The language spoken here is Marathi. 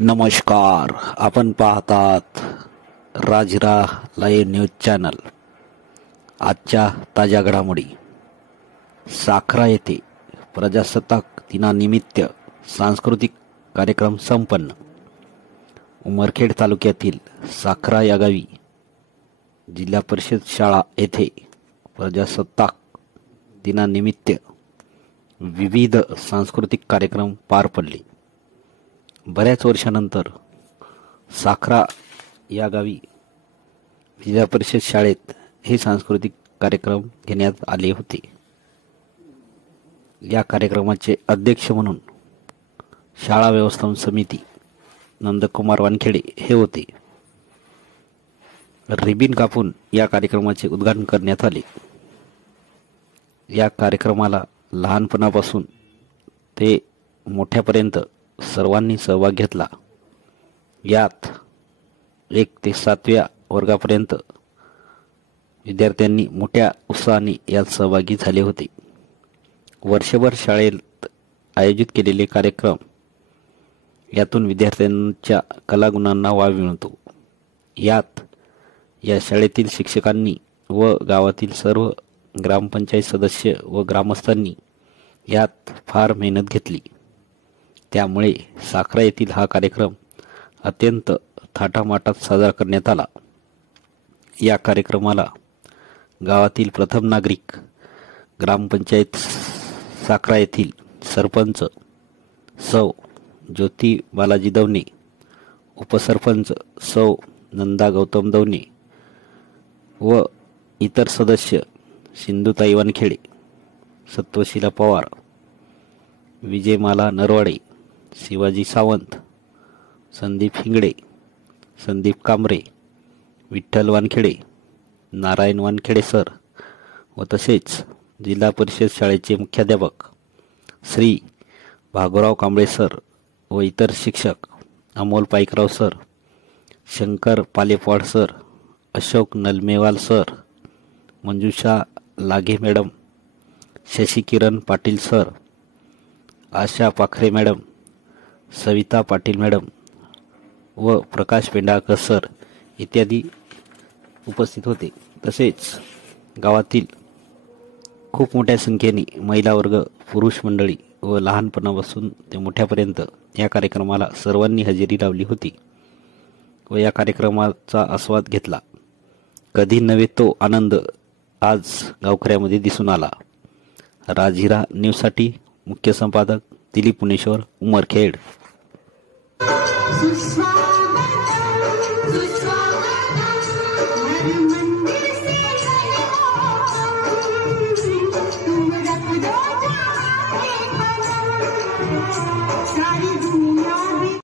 नमस्कार. आपण पाहतात राजरा लाईव्ह न्यूज चॅनल. आजच्या ताज्या घडामोडी. साखरा येथे प्रजासत्ताक दिनानिमित्त सांस्कृतिक कार्यक्रम संपन्न. उमरखेड तालुक्यातील साखरा या गावी जिल्हा परिषद शाळा येथे प्रजासत्ताक दिनानिमित्त विविध सांस्कृतिक कार्यक्रम पार पडले. बऱ्याच वर्षानंतर साखरा या गावी जिल्हा परिषद शाळेत हे सांस्कृतिक कार्यक्रम घेण्यात आले होते. या कार्यक्रमाचे अध्यक्ष म्हणून शाळा व्यवस्थापन समिती नंदकुमार वानखेडे हे होते. रिबीन कापून या कार्यक्रमाचे उद्घाटन करण्यात आले. या कार्यक्रमाला लहानपणापासून ते मोठ्यापर्यंत सर्वांनी सहभाग घेतला. यात 1 ते 7व्या वर्गापर्यंत विद्यार्थ्यांनी मोठ्या उत्साहाने यात सहभागी झाले होते. वर्षभर शाळेत आयोजित केलेले कार्यक्रम यातून विद्यार्थ्यांच्या कलागुणांना वाव मिळतो. यात या शाळेतील शिक्षकांनी व गावातील सर्व ग्रामपंचायत सदस्य व ग्रामस्थांनी यात फार मेहनत घेतली. त्यामुळे साखरा येथील हा कार्यक्रम अत्यंत थाटामाटात साजरा करण्यात आला. या कार्यक्रमाला गावातील प्रथम नागरिक, ग्रामपंचायत साखरा येथील सरपंच सौ ज्योती बालाजी दवणे, उपसरपंच सौ नंदा गौतम दवणे व इतर सदस्य सिंधुताई वानखेडे, सत्वशीला पवार, विजयमाला नरवाडे, शिवाजी सावंत, संदीप हिंगडे, संदीप कांबरे, विठ्ठल वानखेडे, नारायण वानखेडे सर व तसेच जिल्हा परिषद शाळेचे मुख्याध्यापक श्री भागोराव कांबळे सर व इतर शिक्षक Amol Paikrao sir, Shankar Palepwad sir, Ashok Nalmewal sir, Manjusha Lage madam, Shashikiran Patil sir, Asha Pakhare madam, Savita Patil madam व प्रकाश पेंढारकर सर इत्यादी उपस्थित होते. तसेच गावातील खूप मोठ्या संख्येने महिला वर्ग, पुरुष मंडळी व लहानपणापासून ते मोठ्यापर्यंत या कार्यक्रमाला सर्वांनी हजेरी लावली होती व या कार्यक्रमाचा आस्वाद घेतला. कधी नव्हे तो आनंद आज गावकऱ्यामध्ये दिसून आला. राजहिरा न्यूजसाठी मुख्य संपादक दिलीप पुणेश्वर, उमरखेड.